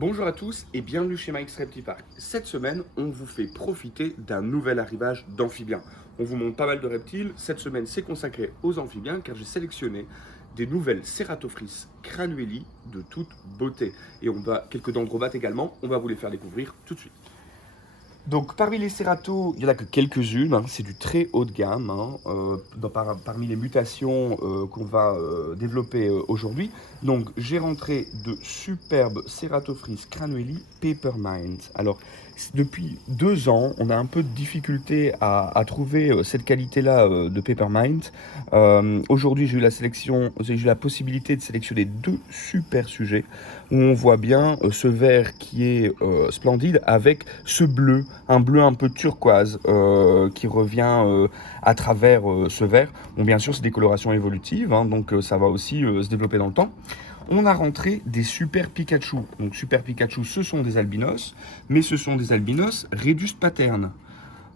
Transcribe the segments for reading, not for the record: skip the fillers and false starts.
Bonjour à tous et bienvenue chez Mike's Reptile Park. Cette semaine, on vous fait profiter d'un nouvel arrivage d'amphibiens. On vous montre pas mal de reptiles. Cette semaine, c'est consacré aux amphibiens car j'ai sélectionné des nouvelles Ceratophrys cranueli de toute beauté. Et on va quelques dendrobates également, on va vous les faire découvrir tout de suite. Donc parmi les cératos, il n'y en a que quelques-unes, hein, c'est du très haut de gamme, hein, parmi les mutations qu'on va développer aujourd'hui. Donc j'ai rentré de superbes Ceratophrys cranueli Papermint. Alors depuis 2 ans, on a un peu de difficulté à trouver cette qualité-là de Papermint. Aujourd'hui j'ai eu la possibilité de sélectionner 2 super sujets où on voit bien ce vert qui est splendide avec ce bleu, un bleu un peu turquoise qui revient à travers ce vert. Bon, bien sûr, c'est des colorations évolutives, hein, donc ça va aussi se développer dans le temps. On a rentré des super Pikachu. Donc super Pikachu, ce sont des albinos, mais ce sont des albinos reduced pattern.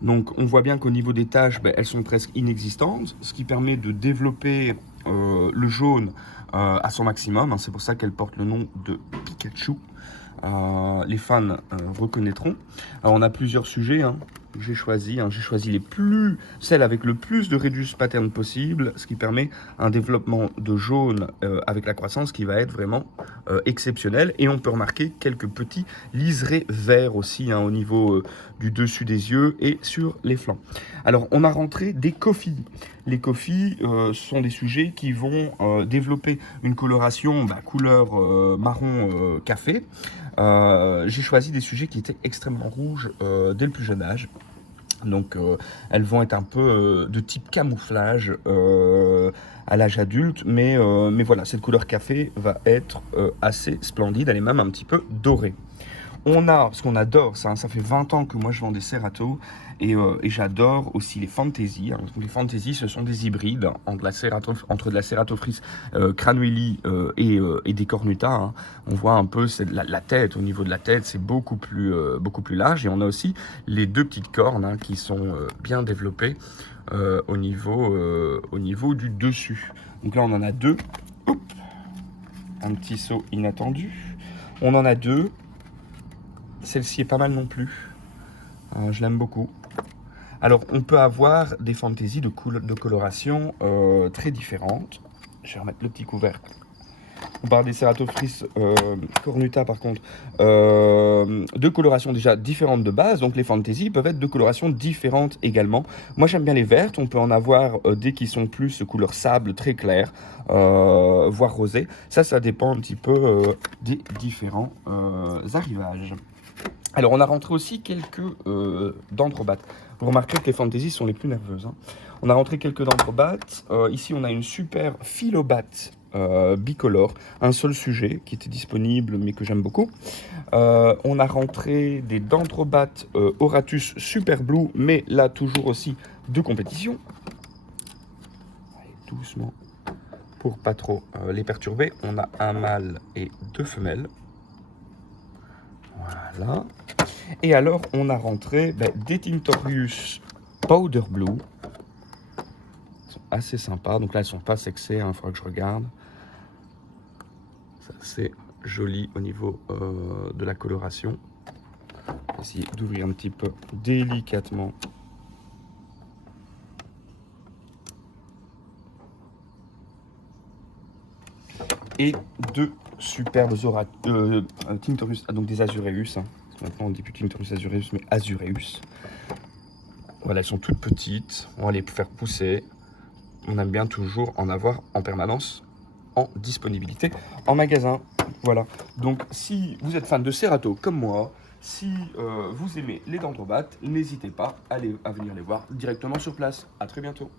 Donc on voit bien qu'au niveau des taches, elles sont presque inexistantes, ce qui permet de développer le jaune à son maximum, hein. C'est pour ça qu'elle porte le nom de Pikachu. Les fans reconnaîtront. Alors on a plusieurs sujets, hein, que j'ai choisi. J'ai choisi celle avec le plus de reduce pattern possible, ce qui permet un développement de jaune avec la croissance qui va être vraiment exceptionnel. Et on peut remarquer quelques petits liserés verts aussi, hein, au niveau du dessus des yeux et sur les flancs. Alors on a rentré des coffees. Les coffees sont des sujets qui vont développer une coloration couleur marron café. J'ai choisi des sujets qui étaient extrêmement rouges dès le plus jeune âge. Donc elles vont être un peu de type camouflage à l'âge adulte, mais voilà, cette couleur café va être assez splendide, elle est même un petit peu dorée. Parce qu'on adore ça, hein, ça fait 20 ans que moi je vends des Cerato et j'adore aussi les Fantasy. Hein. Les Fantasy, ce sont des hybrides entre de la Ceratophrys cranueli et des Cornuta. Hein. On voit un peu la tête, au niveau de la tête, c'est beaucoup plus large. Et on a aussi les 2 petites cornes, hein, qui sont bien développées au niveau du dessus. Donc là, on en a 2. Hop, un petit saut inattendu. On en a 2. Celle-ci est pas mal non plus. Je l'aime beaucoup. Alors, on peut avoir des fantaisies de coloration très différentes. Je vais remettre le petit couvercle. On parle des Ceratophrys cornuta, par contre, de colorations déjà différentes de base. Donc, les fantaisies peuvent être de colorations différentes également. Moi, j'aime bien les vertes. On peut en avoir des qui sont plus couleur sable, très clair, voire rosé. Ça dépend un petit peu des différents arrivages. Alors, on a rentré aussi quelques dendrobates. Vous remarquerez que les fantaisies sont les plus nerveuses, hein. On a rentré quelques dendrobates. Ici, on a une super philobate bicolore. Un seul sujet qui était disponible, mais que j'aime beaucoup. On a rentré des dendrobates Horatus Super Blue, mais là, toujours aussi de compétition. Allez, doucement, pour pas trop les perturber. On a un mâle et 2 femelles. Voilà. Et alors, on a rentré des Tintorius Powder Blue. Ils sont assez sympas. Donc là, elles ne sont pas sexées, hein, il faudra que je regarde. C'est joli au niveau de la coloration. On va essayer d'ouvrir un petit peu délicatement. Et 2 superbes Tintorius, donc des Azureus. Hein. Maintenant, on ne dit plus Tintorius Azureus, mais Azureus. Voilà, elles sont toutes petites. On va les faire pousser. On aime bien toujours en avoir en permanence en disponibilité en magasin. Voilà. Donc, si vous êtes fan de Cerato comme moi, si vous aimez les dendrobates, n'hésitez pas à venir les voir directement sur place. À très bientôt.